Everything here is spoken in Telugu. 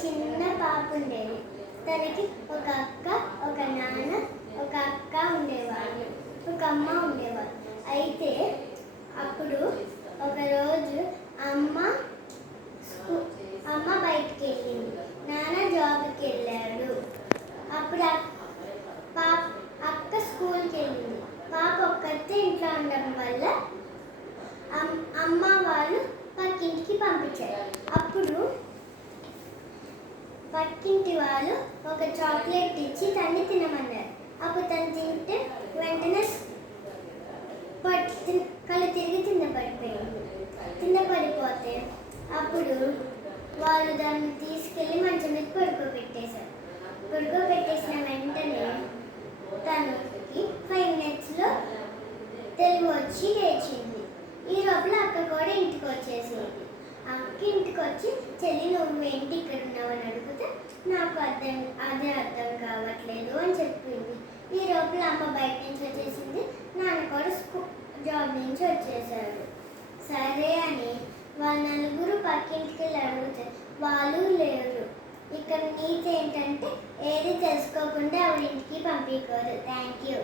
చిన్న పాప ఉండేది. తనకి ఒక అక్క, ఒక నాన్న, ఒక అక్క ఉండేవాళ్ళు, ఒక అమ్మ ఉండేవాళ్ళు. అయితే అప్పుడు ఒకరోజు అమ్మ బయటికి వెళ్ళింది, నాన్న జాబ్కి వెళ్ళాడు. అప్పుడు అక్క స్కూల్కి వెళ్ళింది. పాప ఒక్కతే ఇంట్లో ఉండడం వల్ల అమ్మ వాళ్ళు పక్కింటికి పంపించారు. అప్పుడు పక్కింటి వాళ్ళు ఒక చాక్లెట్ ఇచ్చి తన్ని తినమన్నారు. అప్పుడు తను తింటే వెంటనే కళ్ళు తిరిగి కింద పడిపోతే అప్పుడు వాళ్ళు దాన్ని తీసుకెళ్ళి మంచం మీద పడుకోబెట్టేశారు. పడుకోబెట్టేసిన వెంటనే తనకి 5 minutesలో తెలివి వచ్చి లేచింది. ఈ లోపల అక్క కూడా ఇంటికి వచ్చేసింది. అక్క ఇంటికి వచ్చి, చెల్లి నువ్వేంటి ఇక్కడ ఉన్నావు అని అడిగితే నాకు అదే అర్థం కావట్లేదు అని చెప్పింది. ఈ లోపల అమ్మ బయట నుంచి వచ్చేసింది, నాన్న కూడా జాబ్ నుంచి వచ్చేసారు. సరే అని వాళ్ళ నలుగురు పక్కింటికి వెళ్ళి అడిగితే వాళ్ళు లేరు. ఇక్కడ నీతి ఏంటంటే ఏది తెలుసుకోకుండా ఎవరింటికి పంపించకూడదు. Thank you.